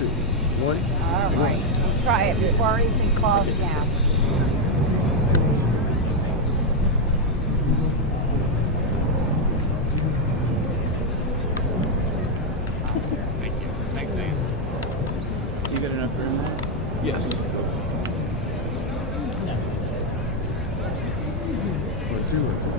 2, 1. All right. Let's try it before anything calls down. Thank you. Thanks, Dan. You got enough room there? Yes. Or 2 or 3.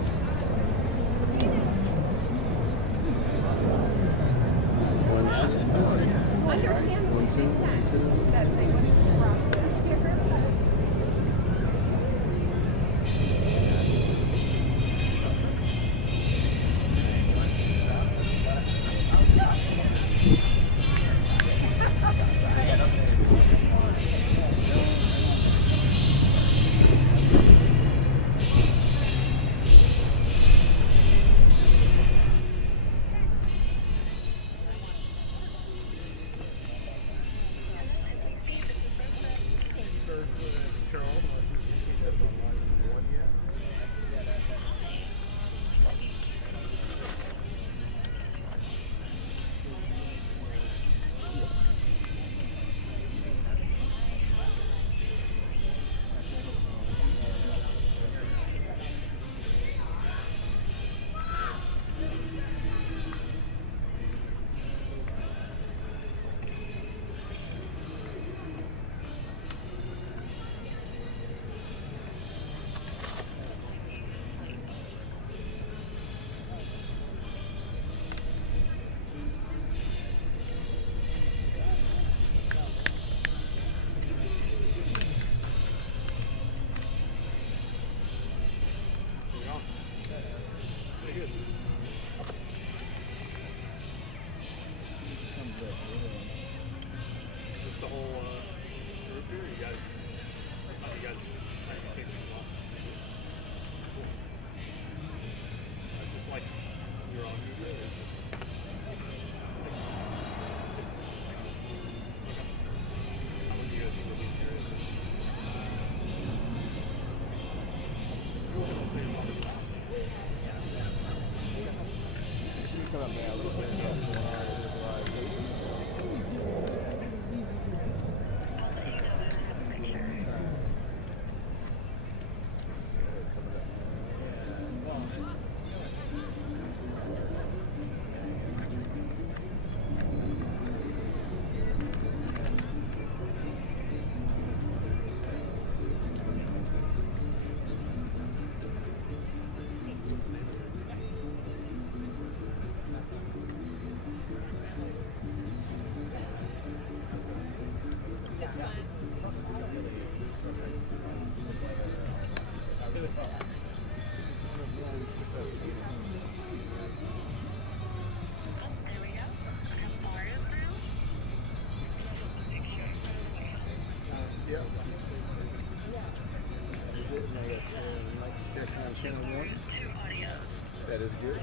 That is good.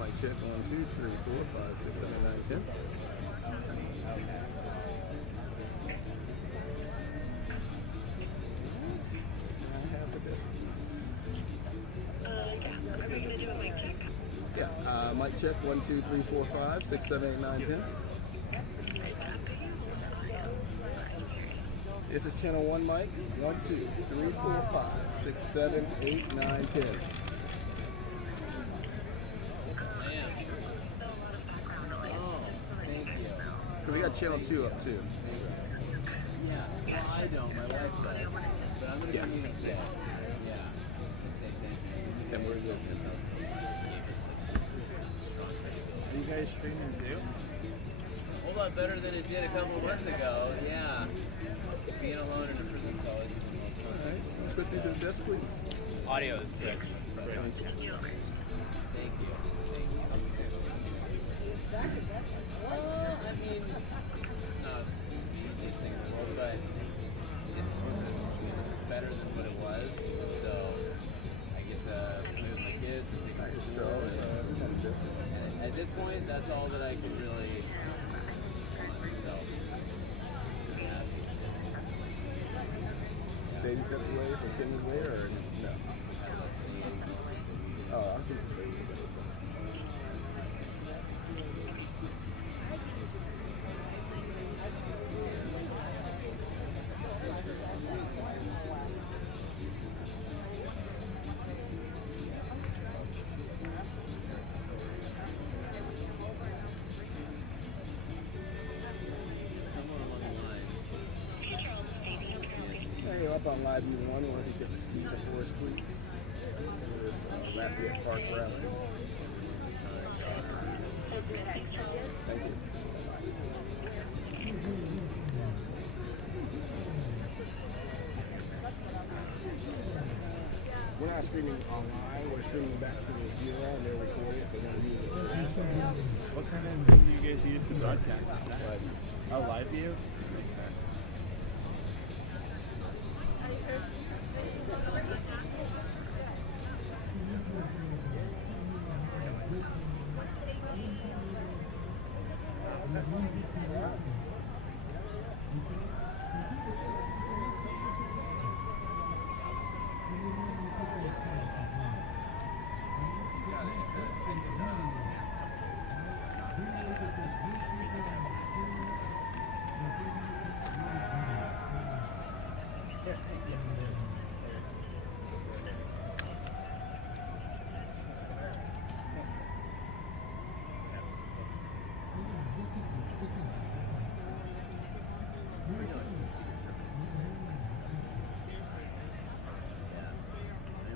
Mic check 1, 2, 3, 4, 5, 6, 7, 8, 9, 10. Yeah, mic check 1, 2, 3, 4, 5, 6, 7, 8, 9, 10. This is channel 1 mic. 1, 2, 3, 4, 5, 6, 7, 8, 9, 10. So we got channel 2 up too. Yeah, well I don't, my wife does. But I'm going to come in and say, yeah. Say thank you. And we're good. Are you guys streaming too? A whole lot better than it did a couple of months ago, yeah. Being alone in a prison's always the most fun. Alright, switch me to the desk, please. Audio is good. Thank you. Thank you. Well, I mean, it's not the easiest thing in the world, but it's better than what it was. And so I get to play with my kids and take them to school. And at this point, that's all that I can really. So, yeah. Baby steps away from kittens away or no? Oh, I'll keep it. up on Live U1, where you get the speed of Forest Creek. Lafayette Park Route. Thank you. We're not streaming online, we're streaming back to the viewer and they'll record it. They're going to use it. What kind of thing do you guys use to broadcast? A live view?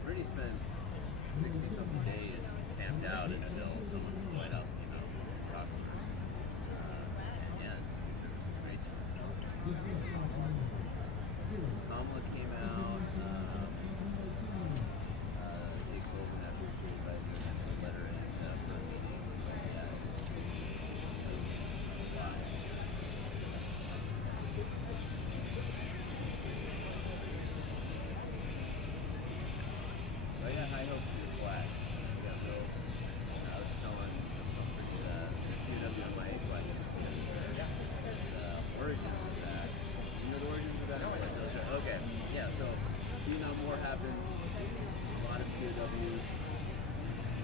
Brittany spent 60-something days camped out until someone from the White House came out and talked to her. And it was great. Kamala came out. Jake Sullivan after school invited me to send a letter in for a meeting. I got high hopes for your flag. Yeah, so I was telling somebody that QW on my A flag is the origin of that. You know the origins of that? Okay, yeah, so Vietnam War happens, a lot of POWs,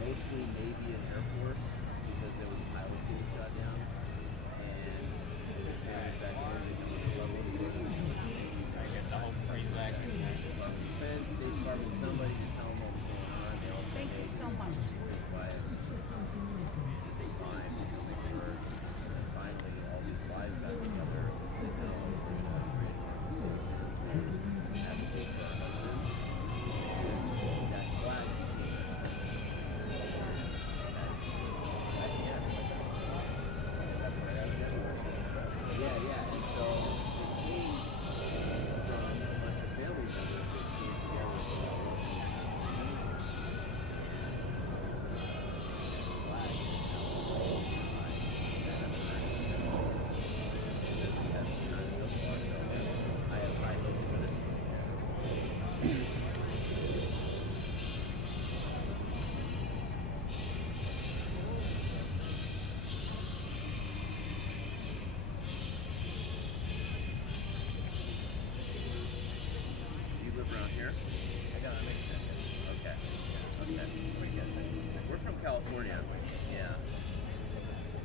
mostly Navy and Air Force, because there was pilots getting shot down. And this man back in the level I get the whole free leg. Defense, State Department, somebody to tell them what was going on. They also Thank you so much. stay quiet. They fine. They were, and then finally, all these lives got together and said, no, there's not a great harm. We advocate for our husbands. And that flag yeah. And so it came from a bunch of family members that came together with all of these flag is now all behind. And I'm the test of time so far, so I have high hopes for this one. You live around here? I got it. Okay. Where you guys? We're from California. Yeah.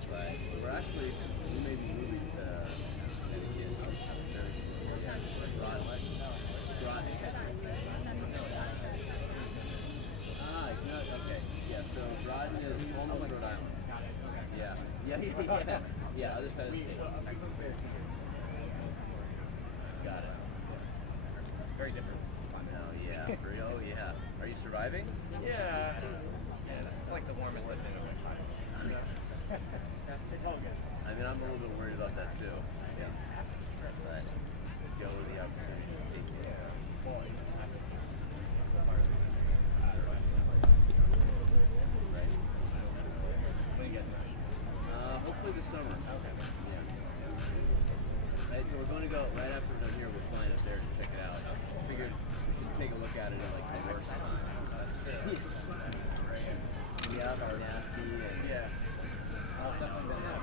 But we're actually, we may be moving to Connecticut very soon. Broadway. It's not, okay. Yeah, so Broadway is almost Rhode Island. Yeah. Yeah, other side of the state. Got it. Very different. Oh, yeah. Oh, yeah. Are you surviving? Yeah. Yeah, this is like the warmest I've been in like 5 years. It's all good. I mean, I'm a little bit worried about that too. Yeah. But go with the opportunity to take it. Right. Hopefully this summer. Okay. Yeah. Right, so we're going to go right after we're done here. We're flying up there to check it out. I figured we should take a look at it at like the worst time. Yeah, about nasty and Yeah. I've definitely been there.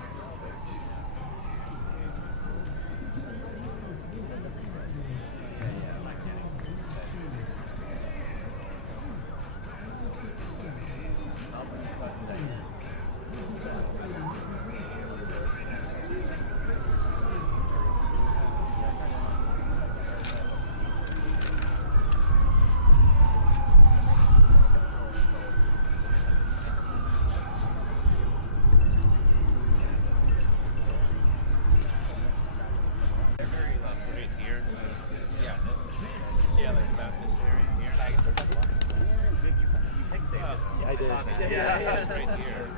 Right here.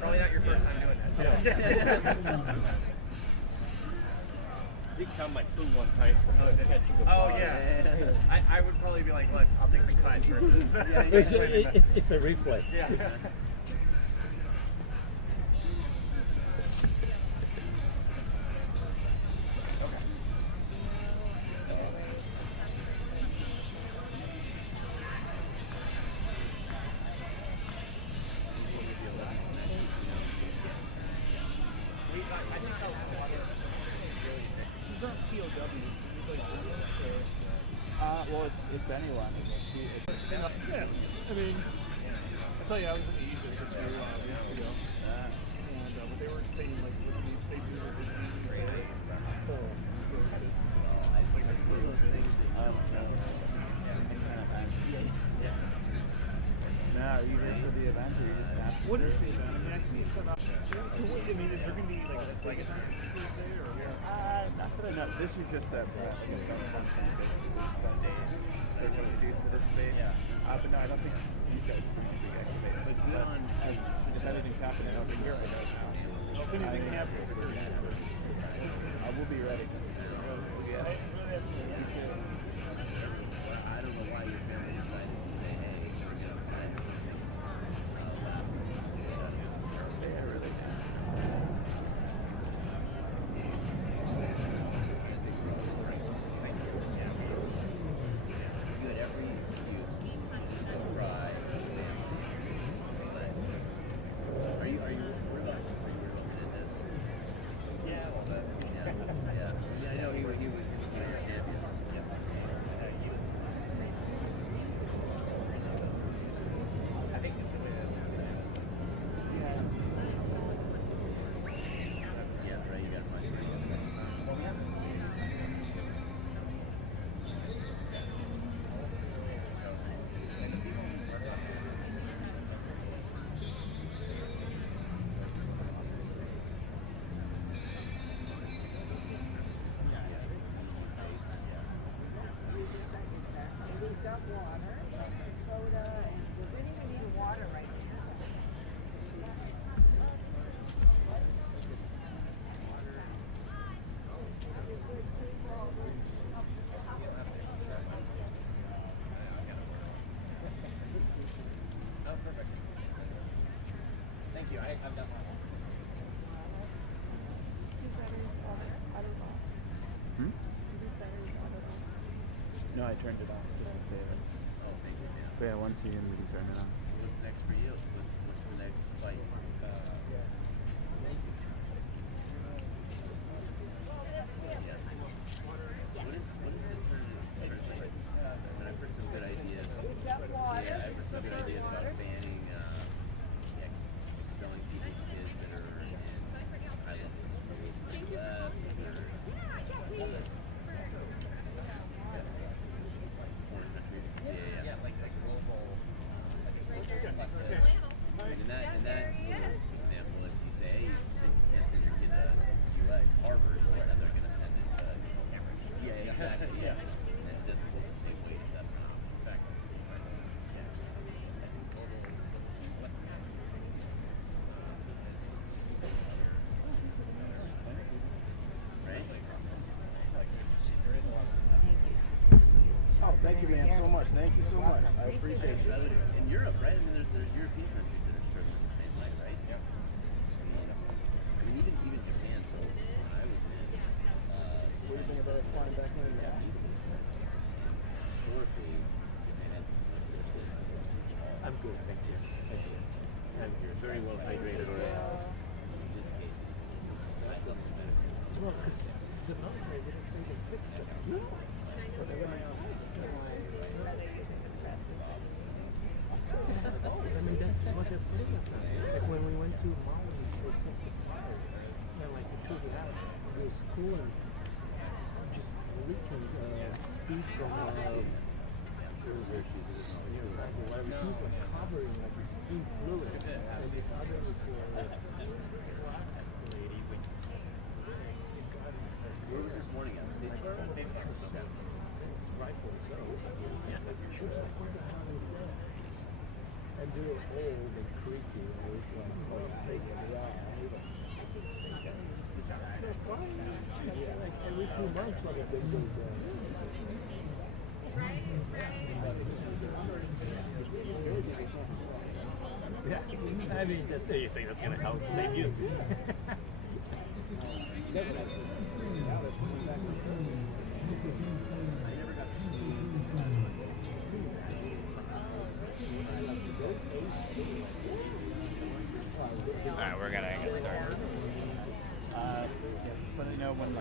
Probably not your first time doing that. He count my food one time. Oh yeah. I would probably be like, look, I'll take the cut versus. It's a replay. Yeah. Well, it's anyone. Yeah, I mean, I tell you, I was in Asia just a few weeks ago, and but they were saying like what they do with the TV, Now, are you here for the event or you just after? What is the event? I mean, I see set up. So what? I mean, is there going to be like a sleep day or? Not that I know. This is just that Sunday. They're going to see for this space. But no, I don't think these guys are going to be activated. But if anything happens, I don't think you're right now. If anything happens, We'll be ready. Yeah. I don't know why your family decided to say, hey, we're going to find you had every excuse to cry. But are you worried about this? Yeah, well, yeah. I know he was a champion. I think it's the way Yeah, right. You got to find We've got water, soda, and does anyone need water right now? Oh, perfect. Thank you. I've done one. No, I turned it off. Oh, thank you, man. But yeah, once you in, we can turn it on. So what's next for you? What's the next fight? Thank you. Yeah. What is the alternative? I've heard some good ideas. We've got water. Yeah, I've heard some good ideas about banning, expelling people's kids that are in high level class or foreign countries. Yeah, like global. In that example, if you say, hey, you can't send your kid to UX, Harvard, or whatever, they're going to send it to Cambridge. Yeah, exactly. Yeah, and it doesn't hold the same weight. That's not exactly. Yeah. I think right? Oh, thank you, man, so much. Thank you so much. I appreciate it. In Europe, right? I mean, there's European countries that are struggling the same way, right? Yeah. I mean, even Japan. So when I was in, What do you think about us flying back in? historically, Japan has I'm good, thank you. I'm here, very well hydrated. in this case, that's not the better. Well, because the military didn't say they fixed it. I mean, that's what they're putting us on. Like when we went to Maui for 65, and like we took it out, it was cool and just leaking. Steve from whatever, he was like covering like this blue fluid, and this other was for lady with Where was this morning at? State Park? rifle. So yeah, she was like, what the hell is that? and they're old and creaky. And it's like, oh, big and raw. So fun. Yeah, like every few months, like they do that. Yeah, I mean, that's anything that's going to help save you. Alright, we're gonna get started. Let me know when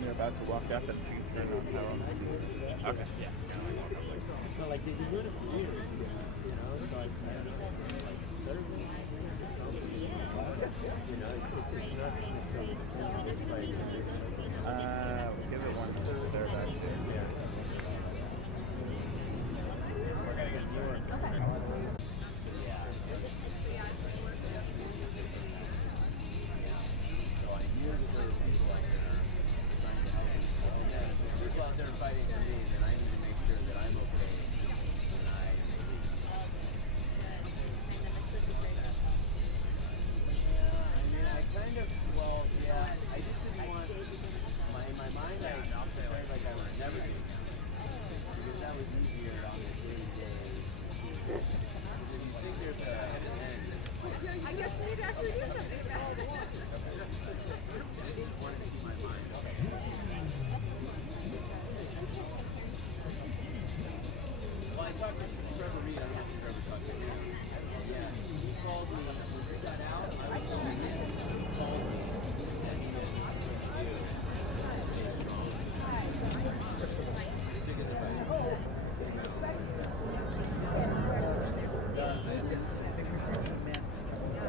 they're about to walk up and turn on power. Okay. Yeah. But like they've been doing it for years, you know, so I spent like service, you know, it's not necessarily like, We'll give it one third there back there. Yeah. We're gonna get started. So I knew that there were people out there trying to help me. And then if there's people out there fighting for me, then I need to make sure that I'm okay when I am leave. Yeah, I mean, I kind of, well, yeah, I just didn't want, in my mind, I felt like I would never do that. Because that was easier on the day-to-day. Because if you think there's an end, I guess we need to actually do something about it. I just wanted to keep my mind on it. Well, I talked to Trevor Reed. I don't know if you've ever talked to him. Yeah, he called me when we got out. I was calling him. He called me and said he had something to do. Stay strong. He took his advice.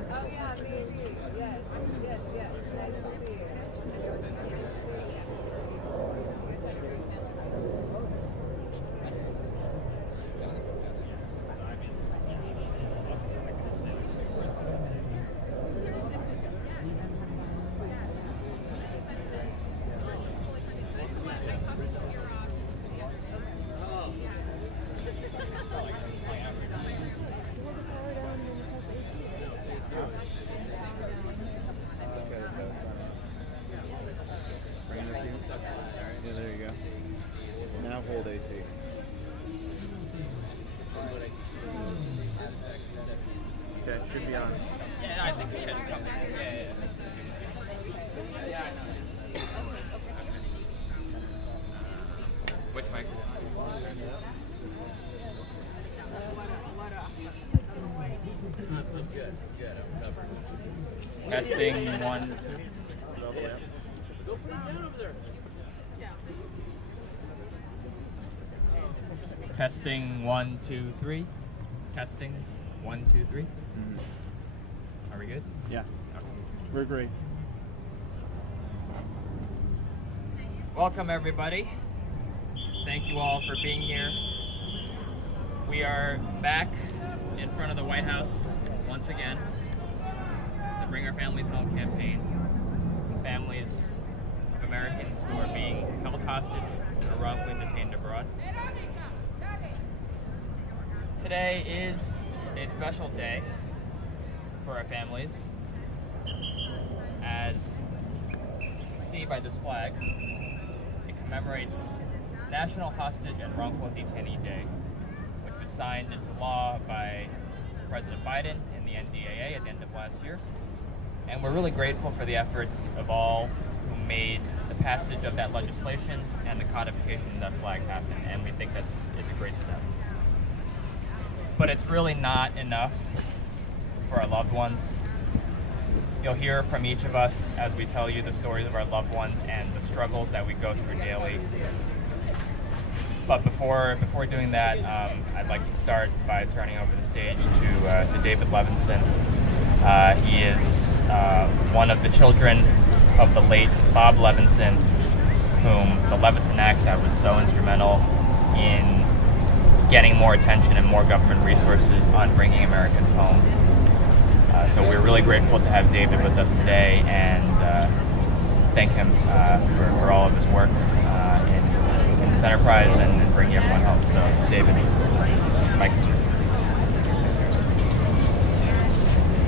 Oh yeah, maybe. Yes, yes, yes. Nice to see you. And it was nice to see you. You guys had a great meal. Bring it with you. Yeah, there you go. Now hold AC. Okay, should be on. Yeah, I think we should come. Yeah, I know. Which mic? Good, good. I'm covered. Testing 1, 2. Go put it down over there. Testing 1, 2, 3. Testing 1, 2, 3. Are we good? Yeah, we're great. Welcome everybody. Thank you all for being here. We are back in front of the White House once again. The Bring Our Families Home campaign. Families of Americans who are being held hostage or wrongfully detained abroad. Today is a special day for our families. As you can see by this flag, it commemorates National Hostage and Wrongful Detainee Day, which was signed into law by President Biden in the NDAA at the end of last year. And we're really grateful for the efforts of all who made the passage of that legislation and the codification of that flag happen, and we think it's a great step. But it's really not enough for our loved ones. You'll hear from each of us as we tell you the stories of our loved ones and the struggles that we go through daily. But before doing that, I'd like to start by turning over the stage to David Levinson. He is one of the children of the late Bob Levinson, whom the Levinson Act that was so instrumental in getting more attention and more government resources on bringing Americans home. So we're really grateful to have David with us today and thank him for all of his work in this enterprise and bringing everyone home. So David, Mike is yours.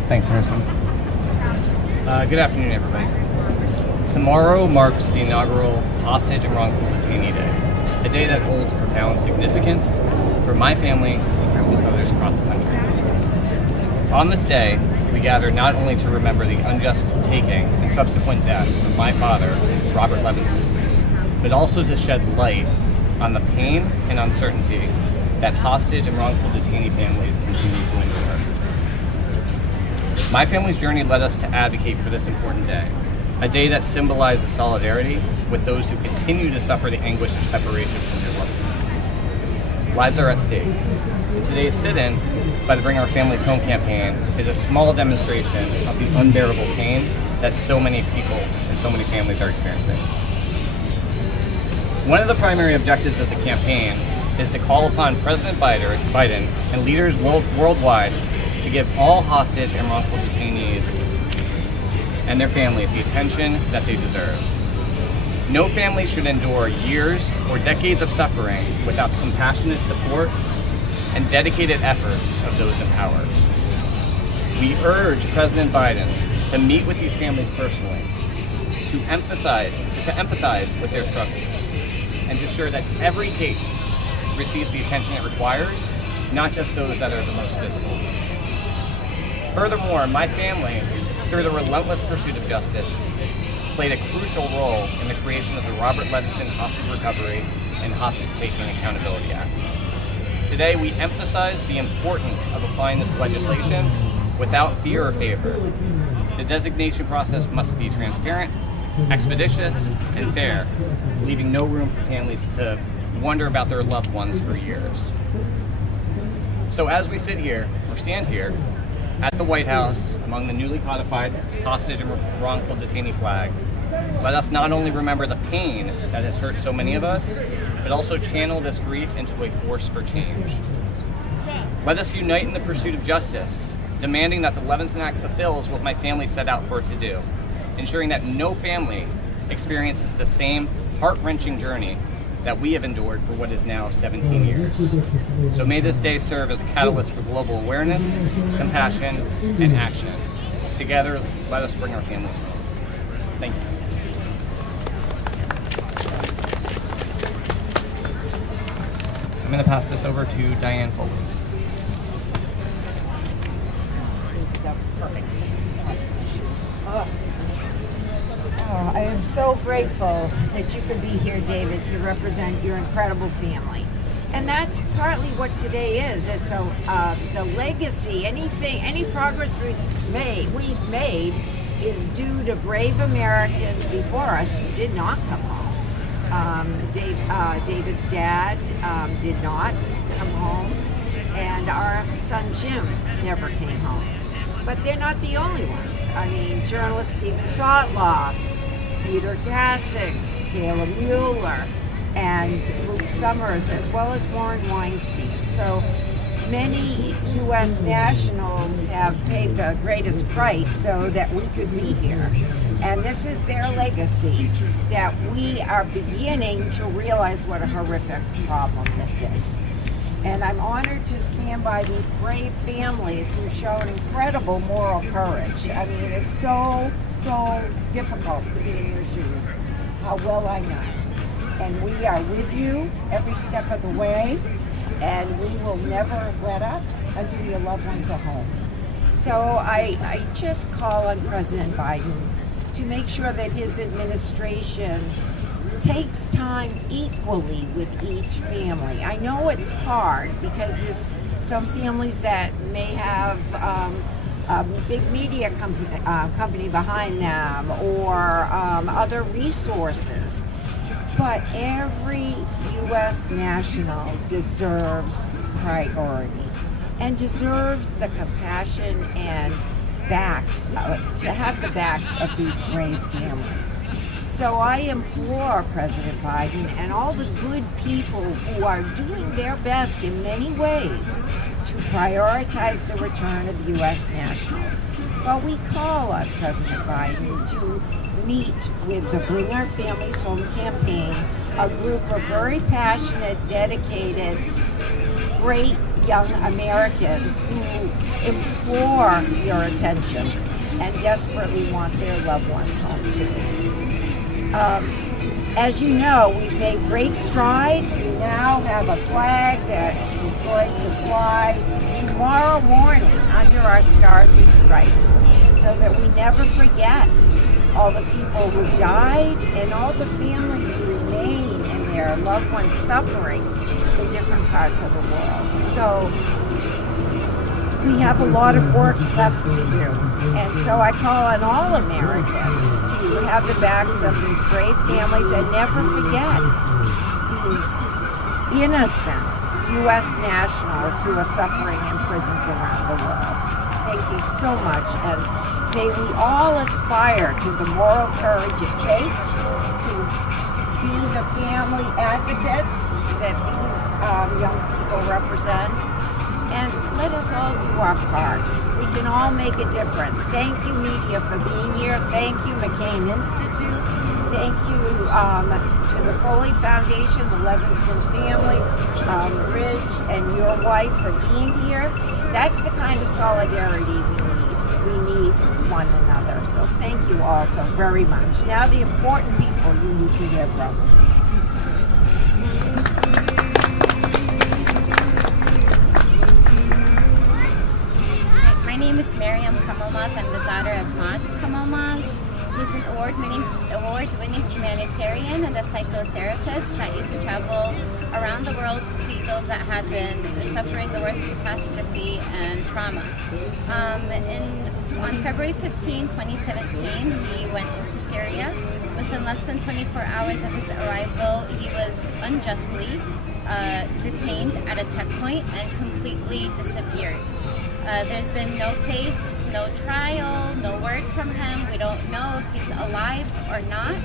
Thanks, Harrison. Good afternoon, everybody. Tomorrow marks the inaugural Hostage and Wrongful Detainee Day, a day that holds profound significance for my family and countless others across the country. On this day, we gather not only to remember the unjust taking and subsequent death of my father, Robert Levinson, but also to shed light on the pain and uncertainty that hostage and wrongful detainee families continue to endure. My family's journey led us to advocate for this important day, a day that symbolizes solidarity with those who continue to suffer the anguish of separation from their loved ones. Lives are at stake, and today's sit-in by the Bring Our Families Home campaign is a small demonstration of the unbearable pain that so many people and so many families are experiencing. One of the primary objectives of the campaign is to call upon President Biden and leaders worldwide to give all hostage and wrongful detainees and their families the attention that they deserve. No family should endure years or decades of suffering without the compassionate support and dedicated efforts of those in power. We urge President Biden to meet with these families personally, to empathize with their struggles, and to ensure that every case receives the attention it requires, not just those that are the most visible. Furthermore, my family, through the relentless pursuit of justice, played a crucial role in the creation of the Robert Levinson Hostage Recovery and Hostage Taking Accountability Act. Today, we emphasize the importance of applying this legislation without fear or favor. The designation process must be transparent, expeditious, and fair, leaving no room for families to wonder about their loved ones for years. So as we sit here, or stand here, at the White House, among the newly codified hostage and wrongful detainee flag, let us not only remember the pain that has hurt so many of us, but also channel this grief into a force for change. Let us unite in the pursuit of justice, demanding that the Levinson Act fulfills what my family set out for it to do, ensuring that no family experiences the same heart-wrenching journey that we have endured for what is now 17 years. So may this day serve as a catalyst for global awareness, compassion, and action. Together, let us bring our families home. Thank you. I'm going to pass this over to Diane Foley. That was perfect. I am so grateful that you could be here, David, to represent your incredible family. And that's partly what today is. It's the legacy, any progress we've made is due to brave Americans before us who did not come home. David's dad did not come home, and our son Jim never came home. But they're not the only ones. I mean, journalist Stephen Sotloff, Peter Gassick, Kayla Mueller, and Luke Summers, as well as Warren Weinstein. So many U.S. nationals have paid the greatest price so that we could be here. And this is their legacy, that we are beginning to realize what a horrific problem this is. And I'm honored to stand by these brave families who've shown incredible moral courage. I mean, it's so difficult to be in your shoes. How well I know. And we are with you every step of the way, and we will never let up until your loved ones are home. So I just call on President Biden to make sure that his administration takes time equally with each family. I know it's hard because there's some families that may have a big media company behind them or other resources. But every U.S. national deserves priority and deserves the compassion and to have the backs of these brave families. So I implore President Biden and all the good people who are doing their best in many ways to prioritize the return of U.S. nationals. Well, we call on President Biden to meet with the Bring Our Families Home campaign, a group of very passionate, dedicated, great young Americans who implore your attention and desperately want their loved ones home too. As you know, we've made great strides. We now have a flag that is going to fly tomorrow morning under our stars and stripes, so that we never forget all the people who died and all the families who remain and their loved ones suffering in different parts of the world. So we have a lot of work left to do. And so I call on all Americans to have the backs of these brave families and never forget these innocent U.S. nationals who are suffering in prisons around the world. Thank you so much, and may we all aspire to the moral courage it takes to be the family advocates that these young people represent, and let us all do our part. We can all make a difference. Thank you, media, for being here. Thank you, McCain Institute. Thank you to the Foley Foundation, the Levinson family, Ridge, and your wife for being here. That's the kind of solidarity we need. We need one another. So thank you all so very much. Now the important people you need to hear from. My name is Miriam Kamalmas. I'm the daughter of Majd Kamalmas. He's an award-winning humanitarian and a psychotherapist that used to travel around the world to treat those that had been suffering the worst catastrophe and trauma. On February 15, 2017, he went into Syria. Within less than 24 hours of his arrival, he was unjustly detained at a checkpoint and completely disappeared. There's been no case, no trial, no word from him. We don't know if he's alive or not.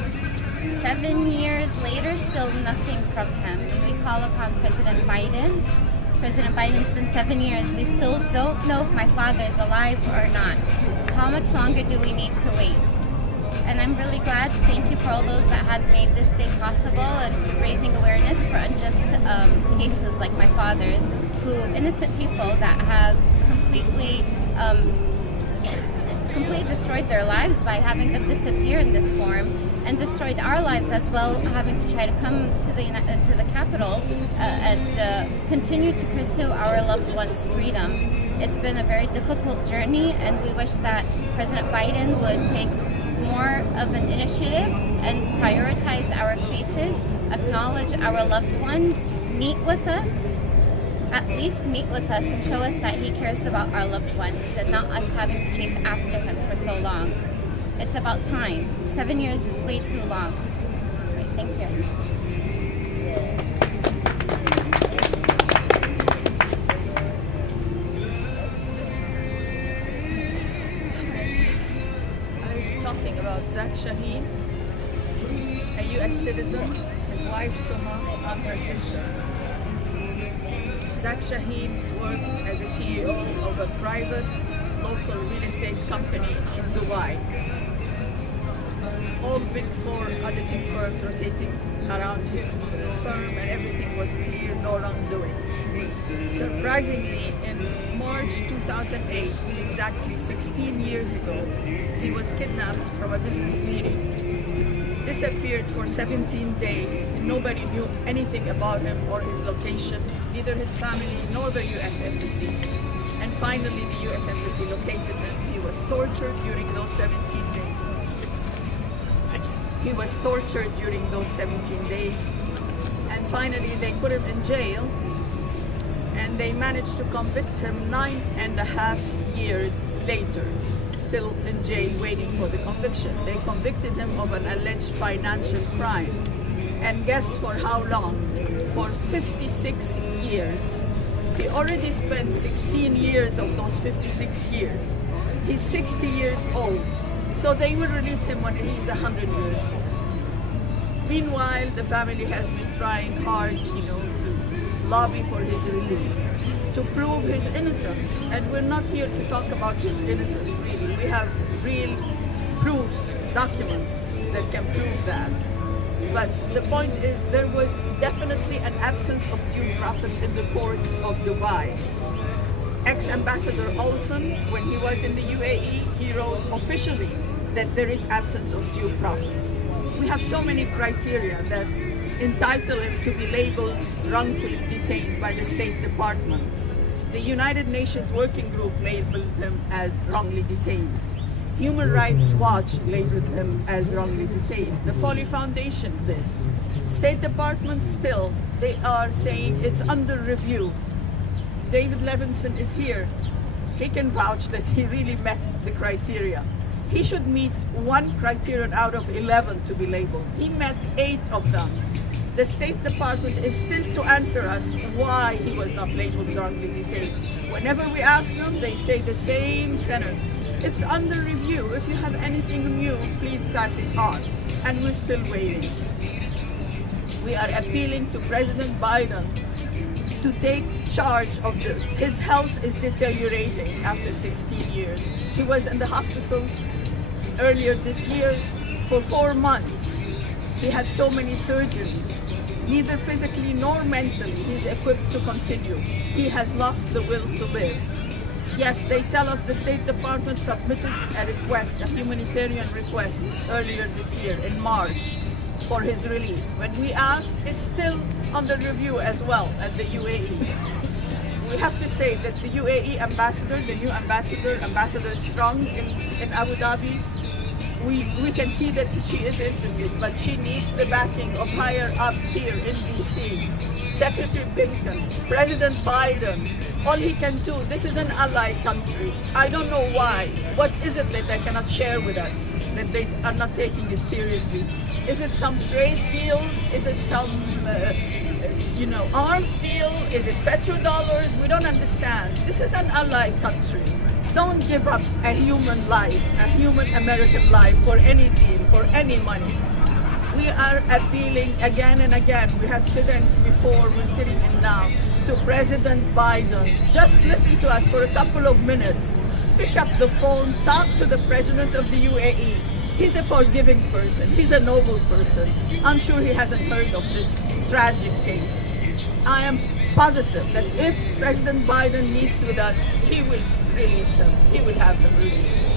7 years later, still nothing from him. And we call upon President Biden. President Biden's been 7 years. We still don't know if my father is alive or not. How much longer do we need to wait? And I'm really glad. Thank you for all those that had made this day possible and raising awareness for unjust cases like my father's, innocent people that have completely destroyed their lives by having them disappear in this form, and destroyed our lives as well, having to try to come to the Capitol and continue to pursue our loved ones' freedom. It's been a very difficult journey, and we wish that President Biden would take more of an initiative and prioritize our cases, acknowledge our loved ones, meet with us, at least meet with us and show us that he cares about our loved ones and not us having to chase after him for so long. It's about time. 7 years is way too long. Right, thank you. I'm talking about Zach Shaheen, a U.S. citizen, his wife Suma, and her sister. Zach Shaheen worked as a CEO of a private local real estate company in Dubai. All Big Four auditing firms rotating around his firm, and everything was clear, no wrongdoing. Surprisingly, in March 2008, exactly 16 years ago, he was kidnapped from a business meeting, disappeared for 17 days, and nobody knew anything about him or his location, neither his family nor the U.S. Embassy. And finally, the U.S. Embassy located him. He was tortured during those 17 days. He was tortured during those 17 days. And finally, they put him in jail, and they managed to convict him 9.5 years later, still in jail waiting for the conviction. They convicted him of an alleged financial crime. And guess for how long? For 56 years. He already spent 16 years of those 56 years. He's 60 years old. So they will release him when he's 100 years old. Meanwhile, the family has been trying hard, to lobby for his release, to prove his innocence. And we're not here to talk about his innocence, really. We have real proofs, documents that can prove that. But the point is, there was definitely an absence of due process in the courts of Dubai. Ex-Ambassador Olson, when he was in the UAE, he wrote officially that there is absence of due process. We have so many criteria that entitle him to be labeled wrongfully detained by the State Department. The United Nations Working Group labeled him as wrongly detained. Human Rights Watch labeled him as wrongly detained. The Foley Foundation did. State Department still, they are saying it's under review. David Levinson is here. He can vouch that he really met the criteria. He should meet one criterion out of 11 to be labeled. He met 8 of them. The State Department is still to answer us why he was not labeled wrongly detained. Whenever we ask them, they say the same sentence. It's under review. If you have anything new, please pass it on. And we're still waiting. We are appealing to President Biden to take charge of this. His health is deteriorating after 16 years. He was in the hospital earlier this year for 4 months. He had so many surgeries. Neither physically nor mentally he's equipped to continue. He has lost the will to live. Yes, they tell us the State Department submitted a request, a humanitarian request, earlier this year in March for his release. When we ask, it's still under review as well at the UAE. We have to say that the UAE ambassador, the new ambassador, Ambassador Strong in Abu Dhabi, we can see that she is interested, but she needs the backing of higher up here in DC. Secretary Blinken, President Biden, all he can do, this is an ally country. I don't know why. What is it that they cannot share with us, that they are not taking it seriously? Is it some trade deals? Is it some, arms deal? Is it petrodollars? We don't understand. This is an ally country. Don't give up a human life, a human American life for any deal, for any money. We are appealing again and again. We had sit-ins before, we're sitting in now, to President Biden. Just listen to us for a couple of minutes. Pick up the phone, talk to the President of the UAE. He's a forgiving person. He's a noble person. I'm sure he hasn't heard of this tragic case. I am positive that if President Biden meets with us, he will release him. He will have him released.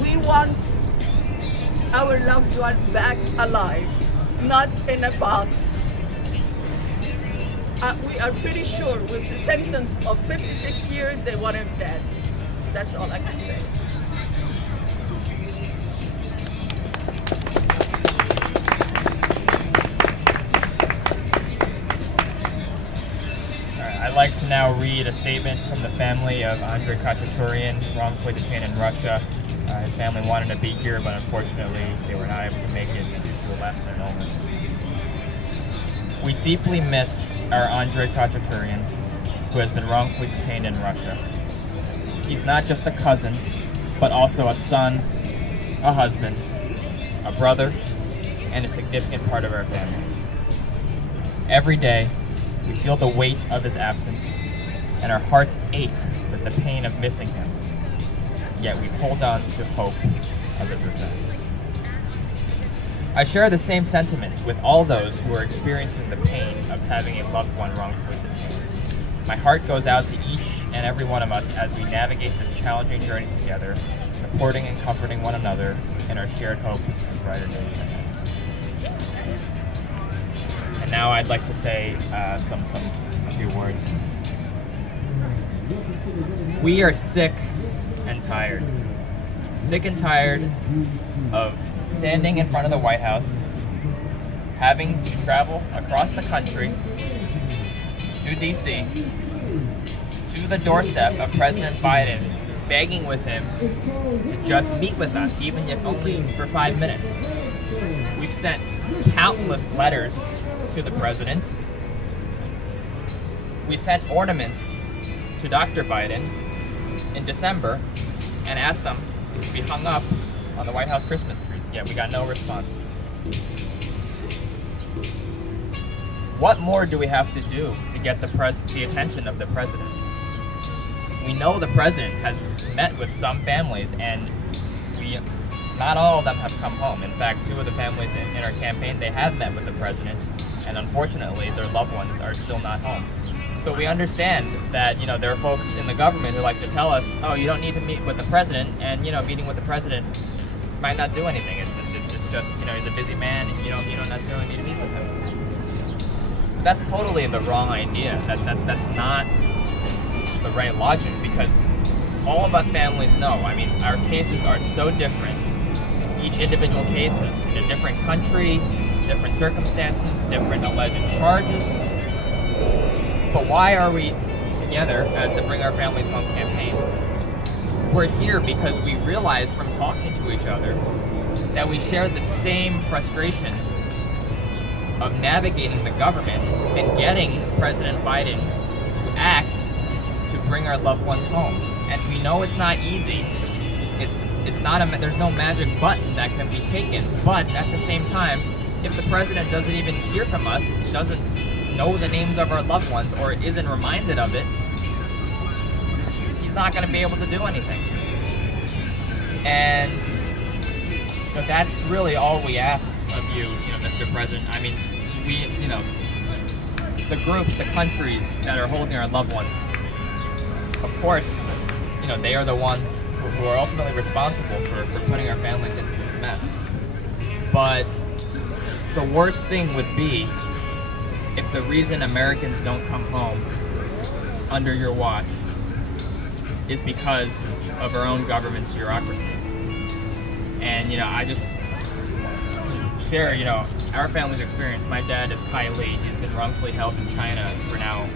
We want our loved one back alive, not in a box. We are pretty sure with the sentence of 56 years, they want him dead. That's all I can say. I'd like to now read a statement from the family of Andrei Khachaturian, wrongfully detained in Russia. His family wanted to be here, but unfortunately they were not able to make it due to a last-minute illness. We deeply miss our Andrei Khachaturian, who has been wrongfully detained in Russia. He's not just a cousin, but also a son, a husband, a brother, and a significant part of our family. Every day, we feel the weight of his absence, and our hearts ache with the pain of missing him. Yet we hold on to hope of his return. I share the same sentiments with all those who are experiencing the pain of having a loved one wrongfully detained. My heart goes out to each and every one of us as we navigate this challenging journey together, supporting and comforting one another in our shared hope of brighter days ahead. And now I'd like to say a few words. We are sick and tired. Sick and tired of standing in front of the White House, having to travel across the country to DC, to the doorstep of President Biden, begging with him to just meet with us, even if only for 5 minutes. We've sent countless letters to the president. We sent ornaments to Dr. Biden in December and asked them to be hung up on the White House Christmas trees, yet we got no response. What more do we have to do to get the attention of the president? We know the president has met with some families, and we not all of them have come home. In fact, 2 of the families in our campaign, they have met with the president, and unfortunately, their loved ones are still not home. So we understand that, you know, there are folks in the government who like to tell us, oh, you don't need to meet with the president, and, you know, meeting with the president might not do anything. It's just, you know, he's a busy man, and you don't necessarily need to meet with him. But that's totally the wrong idea. That's not the right logic, because all of us families know, I mean, our cases are so different. Each individual case is in a different country, different circumstances, different alleged charges. But why are we together as the Bring Our Families Home campaign? We're here because we realized from talking to each other that we share the same frustrations of navigating the government and getting President Biden to act to bring our loved ones home. And we know it's not easy. It's not there's no magic button that can be taken. But at the same time, if the president doesn't even hear from us, doesn't know the names of our loved ones, or isn't reminded of it, he's not going to be able to do anything. And but that's really all we ask of you, Mr. President. I mean, we, the groups, the countries that are holding our loved ones, of course, they are the ones who are ultimately responsible for putting our families into this mess. But the worst thing would be if the reason Americans don't come home under your watch is because of our own government's bureaucracy. And, I just share, our family's experience. My dad is Kai Li. He's been wrongfully held in China for now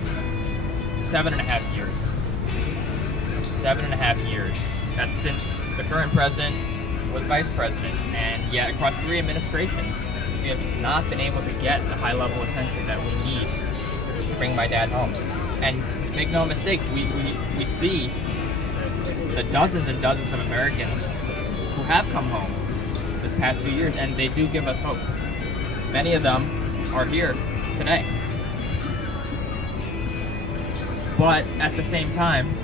7.5 years. 7.5 years. That's since the current president was vice president. And yet, across 3 administrations, we have just not been able to get the high level of attention that we need to bring my dad home. And make no mistake, we see the dozens and dozens of Americans who have come home this past few years, and they do give us hope. Many of them are here today. But at the same time,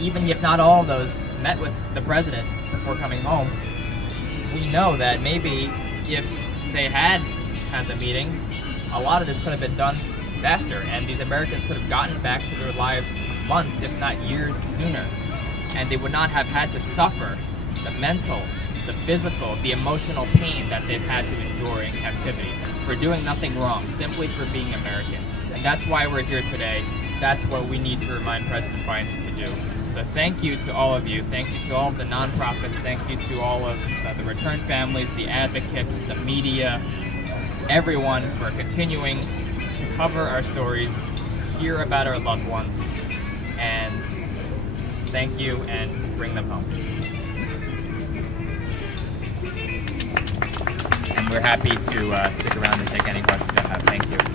even if not all of those met with the president before coming home, we know that maybe if they had the meeting, a lot of this could have been done faster, and these Americans could have gotten back to their lives months, if not years, sooner. And they would not have had to suffer the mental, the physical, the emotional pain that they've had to endure in captivity for doing nothing wrong, simply for being American. And that's why we're here today. That's what we need to remind President Biden to do. So thank you to all of you. Thank you to all of the nonprofits. Thank you to all of the returned families, the advocates, the media, everyone for continuing to cover our stories, hear about our loved ones, and thank you, and bring them home. And we're happy to stick around and take any questions you have. Thank you. Can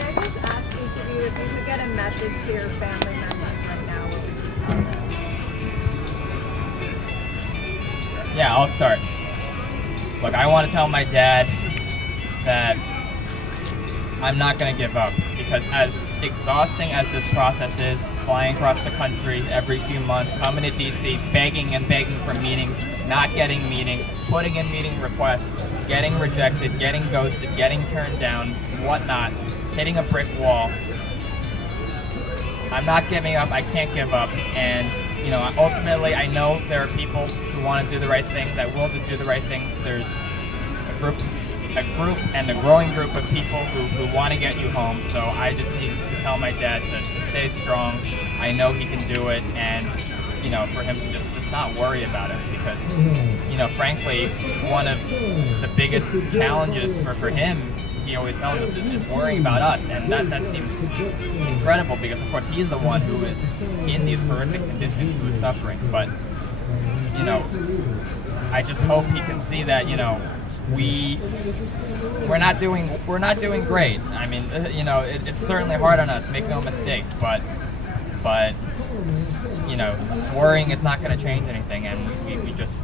I just ask each of you if you could get a message to your family members right now, what would you tell them? Yeah, I'll start. Look, I want to tell my dad that I'm not going to give up, because as exhausting as this process is, flying across the country every few months, coming to DC, begging and begging for meetings, not getting meetings, putting in meeting requests, getting rejected, getting ghosted, getting turned down, whatnot, hitting a brick wall. I'm not giving up. I can't give up. And, ultimately, I know there are people who want to do the right thing, that will do the right thing. There's a group and a growing group of people who want to get you home. So I just need to tell my dad to stay strong. I know he can do it, and for him to just not worry about us, because frankly, one of the biggest challenges for him, he always tells us, is worrying about us, and that seems incredible, because of course he's the one who is in these horrific conditions, who is suffering. But I just hope he can see that we're not doing great. I mean, it's certainly hard on us, make no mistake, but worrying is not going to change anything, and we just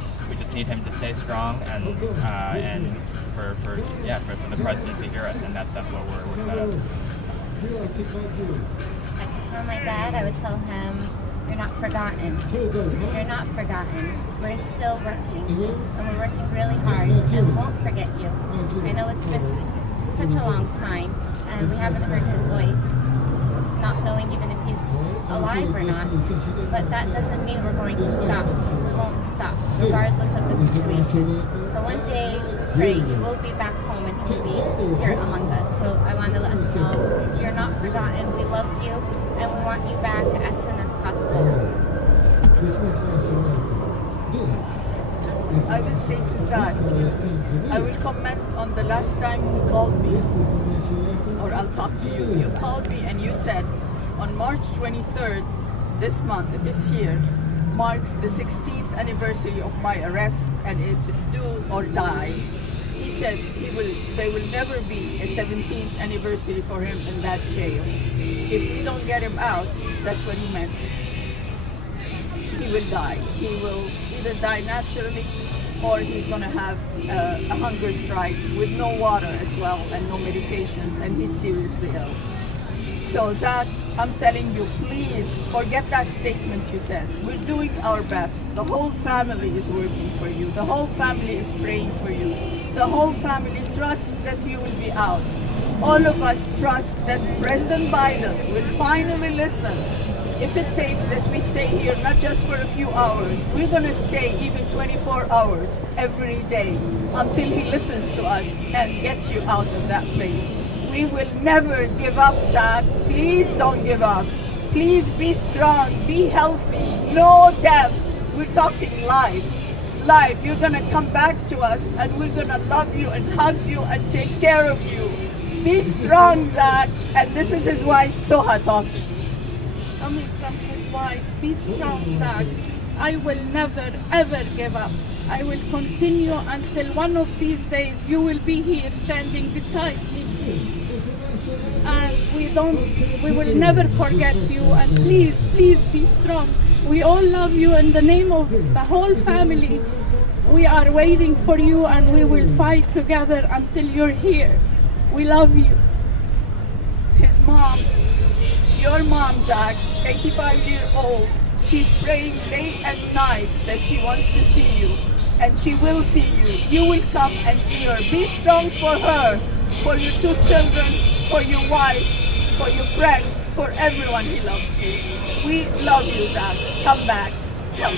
need him to stay strong, and for the president to hear us, and that's what we're set up. I could tell my dad, I would tell him You're not forgotten. You're not forgotten. We're still working, and we're working really hard, and we won't forget you. I know it's been such a long time, and we haven't heard his voice, not knowing even if he's alive or not, but that doesn't mean we're going to stop. We won't stop, regardless of the situation. So one day, pray, he will be back home and he will be here among us. So I want to let him know, you're not forgotten, we love you, and we want you back as soon as possible. I will say to Zach, I will comment on the last time you called me, or I'll talk to you. You called me and you said, on March 23rd, this month, this year, marks the 16th anniversary of my arrest, and it's do or die. He said there will never be a 17th anniversary for him in that jail. If we don't get him out, that's what he meant. He will die. He will either die naturally, or he's going to have a hunger strike with no water as well and no medications, and he's seriously ill. So Zach, I'm telling you, please forget that statement you said. We're doing our best. The whole family is working for you. The whole family is praying for you. The whole family trusts that you will be out. All of us trust that President Biden will finally listen. If it takes that we stay here not just for a few hours, we're going to stay even 24 hours every day until he listens to us and gets you out of that place. We will never give up, Zach. Please don't give up. Please be strong, be healthy, no death. We're talking life. Life, you're going to come back to us and we're going to love you and hug you and take care of you. Be strong, Zach. And this is his wife, Soha, talking. Coming from his wife, be strong, Zach. I will never, ever give up. I will continue until one of these days you will be here standing beside me. And we will never forget you. And please, please be strong. We all love you in the name of the whole family. We are waiting for you and we will fight together until you're here. We love you. His mom, your mom, Zach, 85-year-old, she's praying day and night that she wants to see you. And she will see you. You will come and see her. Be strong for her, for your two children, for your wife, for your friends, for everyone who loves you. We love you, Zach. Come back. Healthy.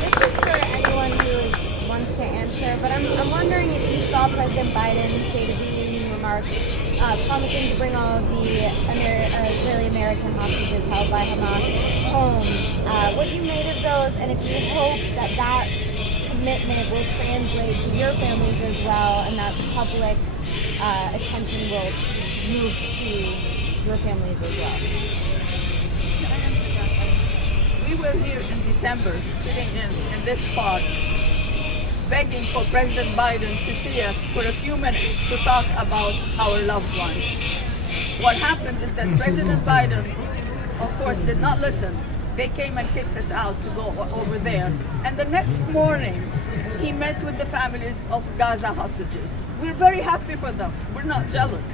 This is for anyone who wants to answer, but I'm wondering if you saw President Biden's State of the Union remarks promising to bring all of the Israeli-American hostages held by Hamas home. What you made of those, and if you hope that that commitment will translate to your families as well, and that public attention will move to your families as well. We were here in December, sitting in this park, begging for President Biden to see us for a few minutes to talk about our loved ones. What happened is that President Biden, of course, did not listen. They came and kicked us out to go over there. And the next morning, he met with the families of Gaza hostages. We're very happy for them. We're not jealous.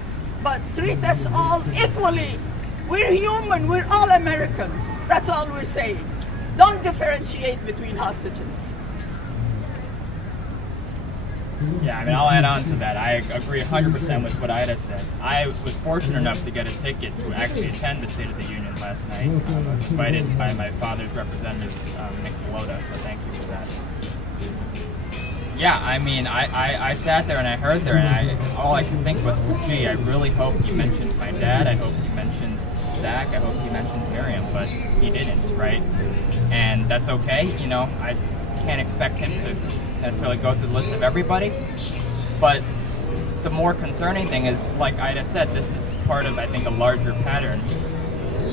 But treat us all equally. We're human. We're all Americans. That's all we're saying. Don't differentiate between hostages. Yeah, I mean, I'll add on to that. I agree 100% with what Ida said. I was fortunate enough to get a ticket to actually attend the State of the Union last night. I was invited by my father's representative, Nick Pelota, so thank you for that. Yeah, I mean, I sat there and I heard there, and all I could think was, well, gee, I really hope he mentions my dad. I hope he mentions Zach. I hope he mentions Miriam, but he didn't, right? And that's okay. You know, I can't expect him to necessarily go through the list of everybody, but the more concerning thing is, like Ida said, this is part of, I think, a larger pattern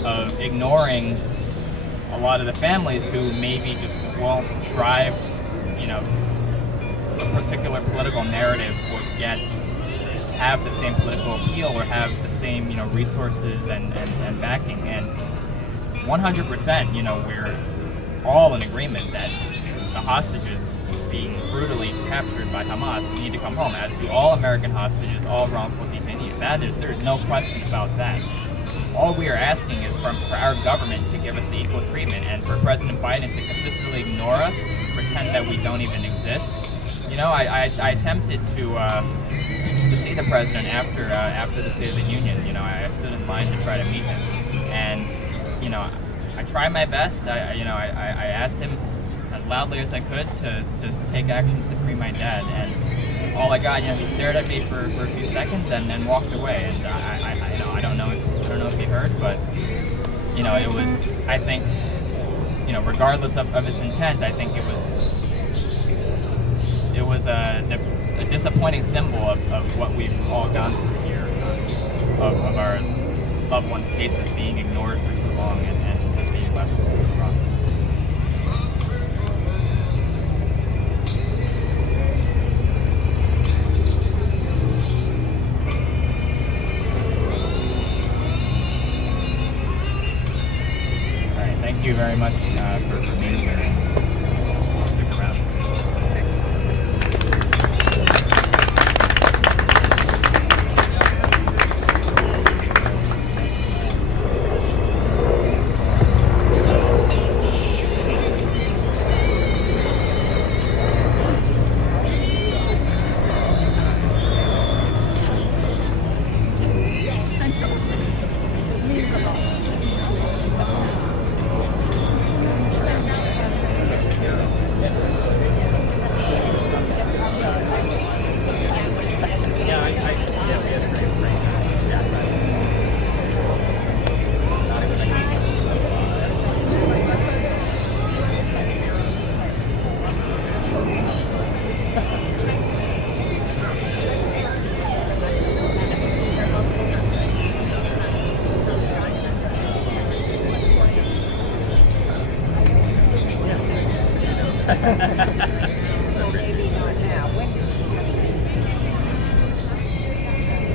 of ignoring a lot of the families who maybe just won't drive, you know, a particular political narrative or have the same political appeal or have the same, you know, resources and backing. And 100%, you know, we're all in agreement that the hostages being brutally captured by Hamas need to come home, as do all American hostages, all wrongful detainees. that. There's no question about that. All we are asking is for our government to give us the equal treatment, and for President Biden to consistently ignore us, pretend that we don't even exist. You know, I attempted to see the president after the State of the Union. You know, I stood in line to try to meet him, and you know, I tried my best. I asked him as loudly as I could to take actions to free my dad, and all I got, you know, he stared at me for a few seconds and then walked away. And I don't know if he heard, but you know, it was, I think, you know, regardless of his intent, I think it was a disappointing symbol of what we've all gone through here, of our loved ones' cases being ignored for too long and being left to rot. All right, thank you very much for being here. Stick around.